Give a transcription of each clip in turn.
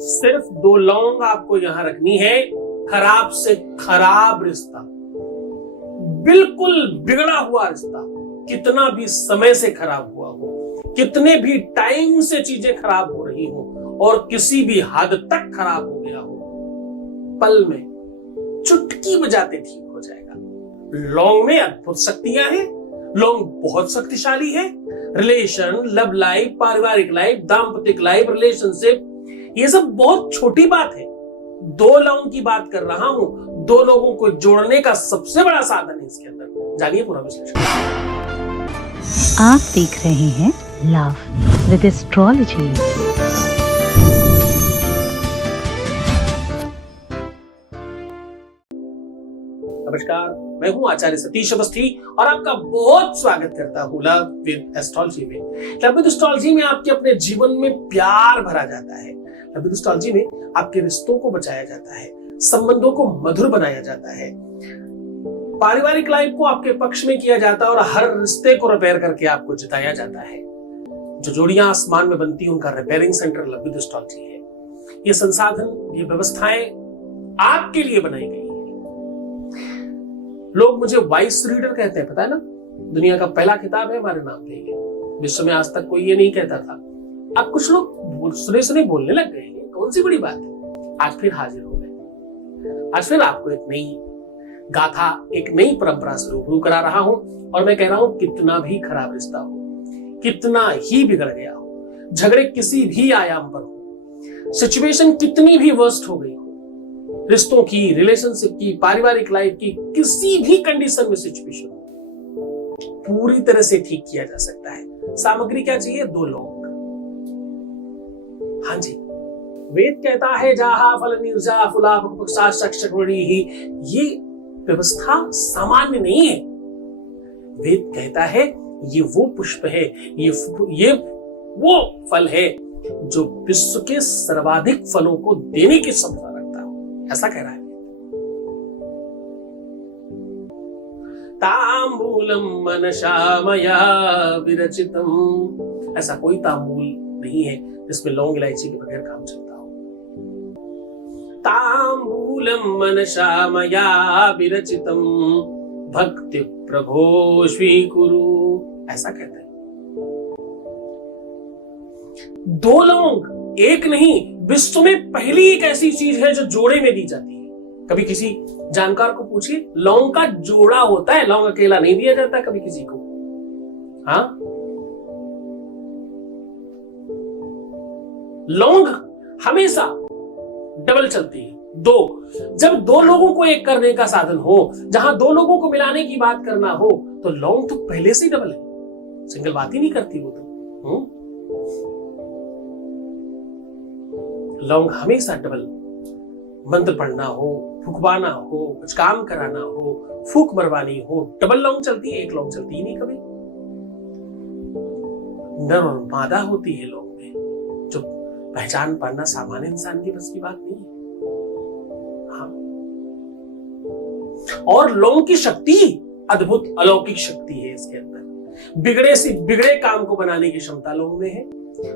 सिर्फ 2 लौंग आपको यहां रखनी है। खराब से खराब रिश्ता, बिल्कुल बिगड़ा हुआ रिश्ता, कितना भी समय से खराब हुआ हो, कितने भी टाइम से चीजें खराब हो रही हो और किसी भी हद तक खराब हो गया हो, पल में चुटकी बजाते ठीक हो जाएगा। लौंग में अद्भुत शक्तियां हैं। लौंग बहुत शक्तिशाली है। रिलेशन, लव लाइफ, पारिवारिक लाइफ, दाम्पतिक लाइफ, रिलेशनशिप, ये सब बहुत छोटी बात है। 2 लौंग की बात कर रहा हूं। 2 लोगों को जोड़ने का सबसे बड़ा साधन है इसके अंदर। जानिए पूरा विश्लेषण। आप देख रहे हैं लव विद एस्ट्रोलॉजी। नमस्कार, मैं हूं आचार्य सतीश अवस्थी और आपका बहुत स्वागत करता हूं लव विद एस्ट्रोलॉजी में। लव विद एस्ट्रोलॉजी में आपके अपने जीवन में प्यार भरा जाता है। लव विद एस्ट्रोलॉजी में आपके रिश्तों को बचाया जाता है, संबंधों को मधुर बनाया जाता है, पारिवारिक लाइफ को आपके पक्ष में किया जाता है और हर रिश्ते को रिपेयर करके आपको जिताया जाता है। जो जोड़ियां आसमान में बनती हैं उनका repairing centre love with astrology है। ये संसाधन, ये व्यवस्थाएं आपके लिए बनाई गई है। लोग मुझे वाइस रीडर कहते हैं, पता है ना? दुनिया का पहला किताब है हमारे नाम पे। विश्व में आज तक कोई ये नहीं कहता था। अब कुछ लोग सुने सुने बोलने लग गए हैं। कौन सी बड़ी बात है? आज फिर हाजिर हो गए। आज फिर आपको एक नई गाथा, एक नई परंपरा से रूबरू करा रहा हूं और मैं कह रहा हूं, कितना भी खराब रिश्ता हो, कितना ही बिगड़ गया हो, झगड़े किसी भी आयाम पर हो, सिचुएशन कितनी भी वर्स्ट हो गई हो, रिश्तों की, रिलेशनशिप की, पारिवारिक लाइफ की किसी भी कंडीशन में सिचुएशन पूरी तरह से ठीक किया जा सकता है। सामग्री क्या चाहिए? 2 लौंग। हाँ जी, वेद कहता है जाहा फल निर्जा फुला पक्षा शक्षकवड़ी ही। ये व्यवस्था सामान्य नहीं है। वेद कहता है ये वो पुष्प है, ये वो फल है जो विश्व के सर्वाधिक फलों को देने की क्षमता रखता है। ऐसा कह रहा है। तांबूलम मनसा मया विरचितम। ऐसा कोई तांबूल नहीं है जिसमें लौंग इलायची के बगैर काम चलता हो। तांबूलम मनसा मया विरचितम भक्ति प्रभो स्वीकुरु। ऐसा कहते हैं। 2 लौंग, एक नहीं, विश्व में पहली एक ऐसी चीज है जो जोड़े में दी जाती है। कभी किसी जानकार को पूछिए, लौंग का जोड़ा होता है, लौंग अकेला नहीं दिया जाता कभी किसी को। हाँ, लौंग हमेशा डबल चलती है। 2, जब 2 लोगों को एक करने का साधन हो, जहां 2 लोगों को मिलाने की बात करना हो, तो लौंग तो पहले से ही डबल है। सिंगल बात ही नहीं करती वो तो। लौंग हमेशा डबल। मंत्र पढ़ना हो, फुकवाना हो, कुछ काम कराना हो, फूक मरवानी हो, डबल लौंग चलती है, एक लौंग चलती ही नहीं कभी। नर और मादा होती है लौंग में, जो पहचान पाना सामान्य इंसान की बस की बात नहीं है। हाँ, और लौंग की शक्ति अद्भुत अलौकिक शक्ति है इसके अंदर। बिगड़े से बिगड़े काम को बनाने की क्षमता लौंग में है।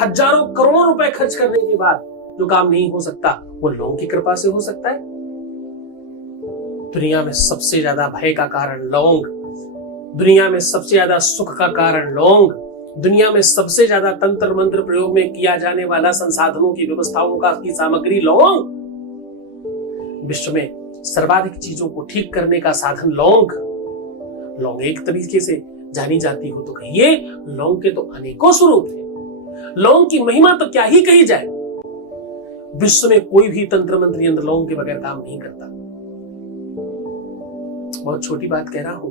हजारों करोड़ों रुपए खर्च करने के बाद जो काम नहीं हो सकता वो लौंग की कृपा से हो सकता है। दुनिया में सबसे ज्यादा भय का कारण लौंग, दुनिया में सबसे ज्यादा सुख का कारण लौंग, दुनिया में सबसे ज्यादा तंत्र मंत्र प्रयोग में किया जाने वाला संसाधनों की व्यवस्थाओं का की सामग्री लौंग, विश्व में सर्वाधिक चीजों को ठीक करने का साधन लौंग। लौंग एक तरीके से जानी जाती हो तो कहिए, लौंग के तो अनेकों स्वरूप हैं। लौंग की महिमा तो क्या ही कही जाए। विश्व में कोई भी तंत्र मंत्र यंत्र लौंग के बगैर काम नहीं करता। बहुत छोटी बात कह रहा हूं,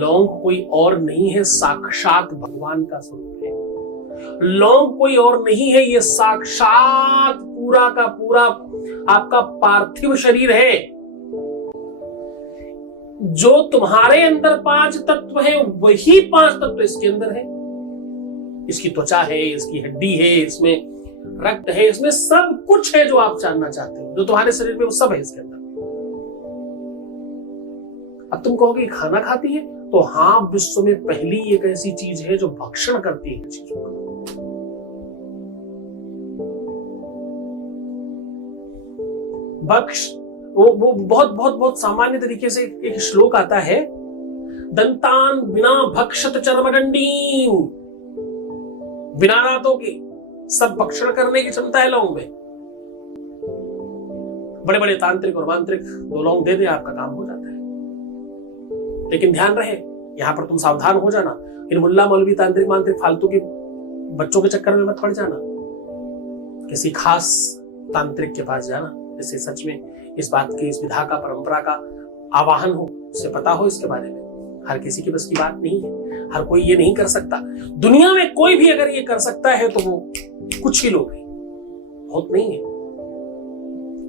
लौंग कोई और नहीं है, साक्षात भगवान का स्वरूप है। लौंग कोई और नहीं है, ये साक्षात पूरा का पूरा आपका पार्थिव शरीर है। जो तुम्हारे अंदर 5 तत्व है, वही 5 तत्व इसके अंदर है। इसकी त्वचा है, इसकी हड्डी है, इसमें रक्त है, इसमें सब कुछ है जो आप जानना चाहते हो। जो तुम्हारे शरीर में वो सब है इसके अंदर। अब तुम कहोगे खाना खाती है, तो हाँ, विश्व में पहली एक ऐसी चीज है जो भक्षण करती है चीजों का। भक्ष, वो बहुत बहुत बहुत सामान्य तरीके से एक श्लोक आता है, दंतान बिना भक्षत चर्मदंडीन, बिना दांतों के सब भक्षण करने की क्षमता है लौंग में। बड़े बड़े तांत्रिक और मांत्रिक 2 लौंग दे दे, आपका काम हो जाता है। लेकिन ध्यान रहे, यहां पर तुम सावधान हो जाना, इन मुल्ला मौलवी तांत्रिक मांत्रिक फालतू के बच्चों के चक्कर में मत पड़ जाना। किसी खास तांत्रिक के पास जाना जिससे सच में इस बात की, इस विधा का, परंपरा का आवाहन हो, उसे पता हो इसके बारे में। हर किसी की बस की बात नहीं है, हर कोई ये नहीं कर सकता। दुनिया में कोई भी अगर ये कर सकता है तो वो कुछ ही लोग हैं, बहुत नहीं है।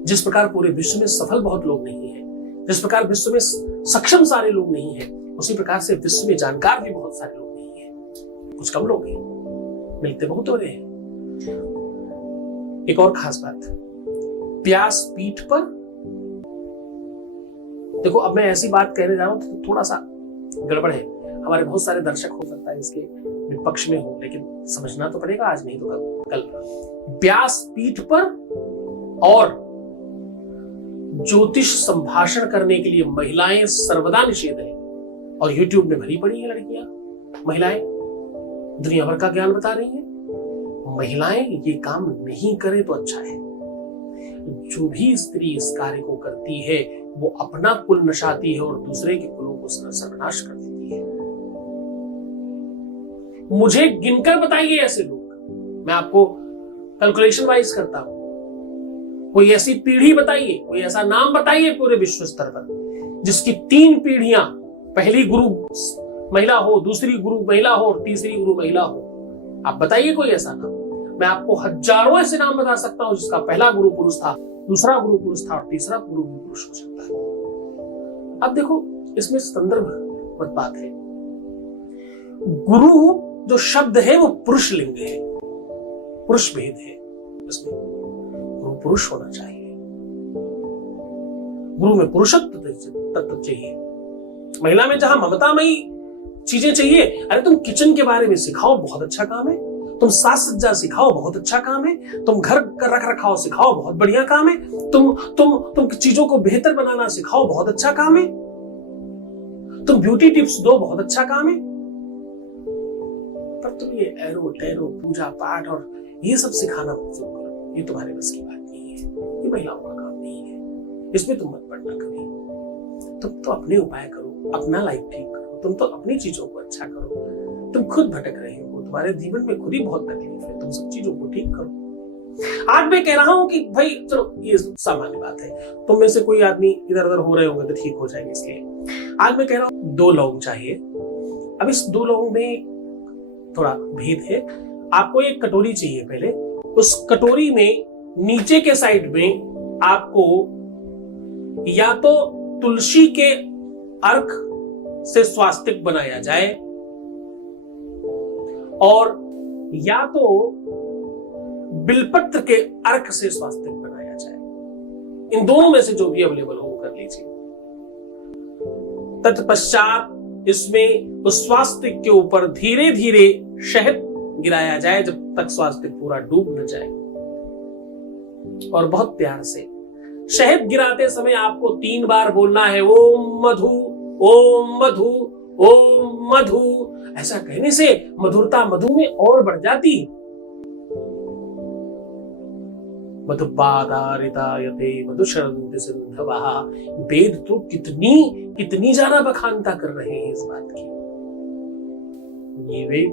जिस प्रकार पूरे विश्व में सफल बहुत लोग नहीं है, जिस प्रकार विश्व में सक्षम सारे लोग नहीं है, उसी प्रकार से विश्व में जानकार भी बहुत सारे लोग नहीं है, कुछ कम लोग हैं, मिलते बहुत हो रहे हैं। एक और खास बात, व्यास पीठ पर, देखो अब मैं ऐसी बात कहने जा रहा हूं तो थोड़ा सा गड़बड़ है, हमारे बहुत सारे दर्शक हो सकता है इसके विपक्ष में हो, लेकिन समझना तो पड़ेगा, आज नहीं तो कल। व्यास पीठ पर और ज्योतिष संभाषण करने के लिए महिलाएं सर्वदा निषेध है, और YouTube में भरी पड़ी है लड़कियां, महिलाएं दुनिया भर का ज्ञान बता रही हैं। महिलाएं ये काम नहीं करें तो अच्छा है। जो भी स्त्री इस कार्य को करती है वो अपना कुल नशाती है और दूसरे के कुलों को सर्वनाश कर देती है। मुझे गिनकर बताइए ऐसे लोग, मैं आपको कैलकुलेशन वाइज करता हूं। कोई ऐसी पीढ़ी बताइए, कोई ऐसा नाम बताइए पूरे विश्व स्तर पर जिसकी 3 पीढ़ियां, पहली गुरु महिला हो, दूसरी गुरु महिला हो और तीसरी गुरु महिला हो। आप बताइए कोई ऐसा नाम। मैं आपको हजारों ऐसे नाम बता सकता हूं जिसका पहला गुरु पुरुष था, दूसरा गुरु पुरुष था और तीसरा गुरु भी पुरुष हो सकता है। अब देखो इसमें संदर्भ बात है। गुरु जो शब्द है वो पुरुष लिंग है, पुरुष भेद है, इसमें गुरु पुरुष होना चाहिए। गुरु में पुरुषत्व तत्व चाहिए। महिला में जहां ममतामयी चीजें चाहिए, अरे तुम किचन के बारे में सिखाओ, बहुत अच्छा काम है। तुम साज सज्जा सिखाओ, बहुत अच्छा काम है। तुम घर का रख रखाव सिखाओ, बहुत बढ़िया काम है। तुम चीजों को बेहतर बनाना सिखाओ, बहुत अच्छा काम है। तुम ब्यूटी टिप्स दो, बहुत अच्छा काम है। पर तुम ये एरो टेरो पूजा पाठ और ये सब सिखाना मत करो, ये तुम्हारे बस की बात नहीं है, ये महिलाओं का काम नहीं है, इसमें तुम मत पड़ना कभी। तुम तो अपने उपाय करो, अपना लाइफ ठीक करो, तुम तो अपनी चीजों को अच्छा करो। तुम खुद भटक रहे हो, तुम्हारे जीवन में खुद ही बहुत तकलीफ है, तुम सब चीजों को ठीक करो। आज मैं कह रहा हूं कि भाई चलो ये सामान्य बात है, तुम में से कोई आदमी इधर उधर हो रहे होंगे तो ठीक हो जाएंगे, इसलिए आज मैं कह रहा हूं 2 लौंग चाहिए। अब इस 2 लौंग में थोड़ा भेद है। आपको एक कटोरी चाहिए, पहले उस कटोरी में नीचे के साइड में आपको या तो तुलसी के अर्क से स्वास्तिक बनाया जाए और या तो बिलपत्र के अर्क से स्वास्तिक बनाया जाए। इन दोनों में से जो भी अवेलेबल हो कर लीजिए। तत्पश्चात इसमें उस स्वास्तिक के ऊपर धीरे धीरे शहद गिराया जाए जब तक स्वास्तिक पूरा डूब न जाए, और बहुत प्यार से शहद गिराते समय आपको 3 बार बोलना है, ओम मधु ओम मधु ओम मधु। ऐसा कहने से मधुरता मधु में और बढ़ जाती। मधुपादारितायते मधुशरन्ति सिंधवः। वेद तो कितनी ज्यादा बखानता कर रहे हैं इस बात की। ये वेद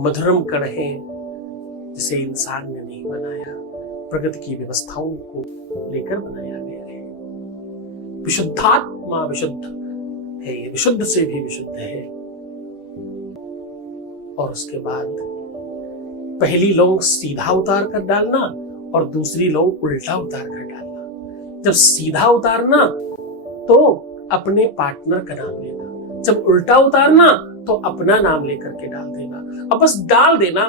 मधुरम कण है जिसे इंसान ने नहीं बनाया, प्रकृति की व्यवस्थाओं को लेकर बनाया गया है। विशुद्धात्मा विशुद्ध है, ये विशुद्ध से भी विशुद्ध है। और उसके बाद पहली लौंग सीधा उतार कर डालना और दूसरी लौंग उल्टा उतार कर डालना। जब सीधा उतारना तो अपने पार्टनर का नाम लेना, जब उल्टा उतारना तो अपना नाम लेकर के डाल देना। अब बस डाल देना,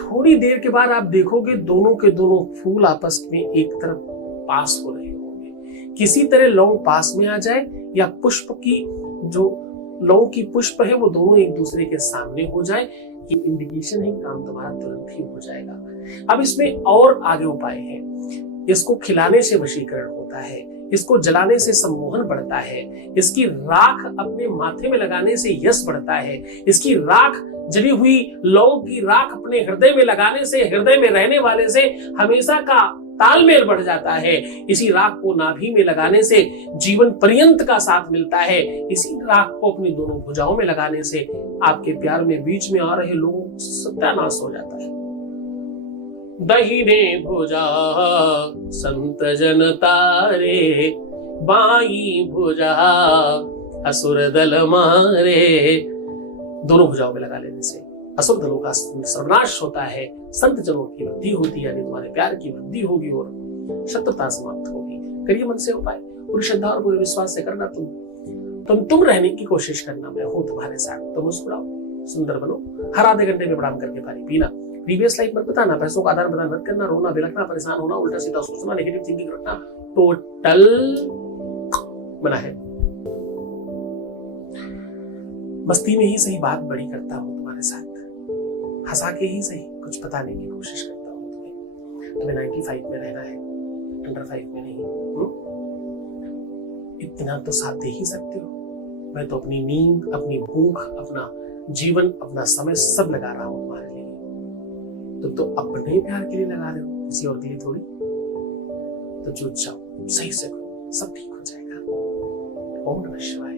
थोड़ी देर के बाद आप देखोगे दोनों के दोनों फूल आपस में एक तरफ पास हो रहे होंगे। किसी तरह लौंग पास में आ जाए या पुष्प की जो लौंग की पुष्प है वो दोनों एक दूसरे के सामने हो जाए, ये इंडिकेशन है काम तुम्हारा तुरंत ही हो जाएगा। अब इसमें और आगे उपाय है। इसको खिलाने से वशीकरण होता है, इसको जलाने से सम्मोहन बढ़ता है, इसकी राख अपने माथे में लगाने से यश बढ़ता है, इसकी राख जली हुई लौंग की राख अपने हृदय में लगाने से, हृदय में रहने वाले से हमेशा का तालमेल बढ़ जाता है, इसी राख को नाभि में लगाने से जीवन पर्यंत का साथ मिलता है, इसी राख को अपनी दोनों भुजाओं में लगाने से आपके प्यार में बीच में आ रहे लोगों सत्यानाश हो जाता है। दहिने भुजा संत जन तारे, बाई भुजा असुर दल मारे। दोनों भुजाओं में लगा लेने से असुर दलों का सर्वनाश होता है, संत जनों की वृद्धि होती है, यानी तुम्हारे प्यार की वृद्धि होगी और शत्रुता समाप्त होगी। करिए मन से उपाय, पूरी श्रद्धा और पूरे विश्वास से करना। तुम रहने की कोशिश करना, मैं हूं तुम्हारे साथ। तुम मुस्कुराओ, सुंदर बनो, हर आधे घंटे में प्रणाम करके पानी पीना, प्रीवियस लाइफ मत बताना, पैसों का आदान प्रदान मत करना, रोना बिलखना, परेशान होना, उल्टा सीधा सोचना, नेगेटिव थिंकिंग रखना, टोटल मना है। मस्ती में ही सही बात बड़ी करता हूं तुम्हारे साथ, हंसा के ही सही कुछ बताने की कोशिश करता हूं तुम्हें 95 में रहना है, अंडर 5 में नहीं। इतना तो साथ दे ही सकते हो। मैं तो अपनी नींद, अपनी भूख, अपना जीवन, अपना समय सब लगा रहा हूं तुम्हारे लिए। तुम तो अपने प्यार के लिए लगा रहे हो, किसी और के लिए थोड़ी। तो जुट जाओ, सही से करो, सब ठीक हो जाएगा। ओम नमः शिवाय।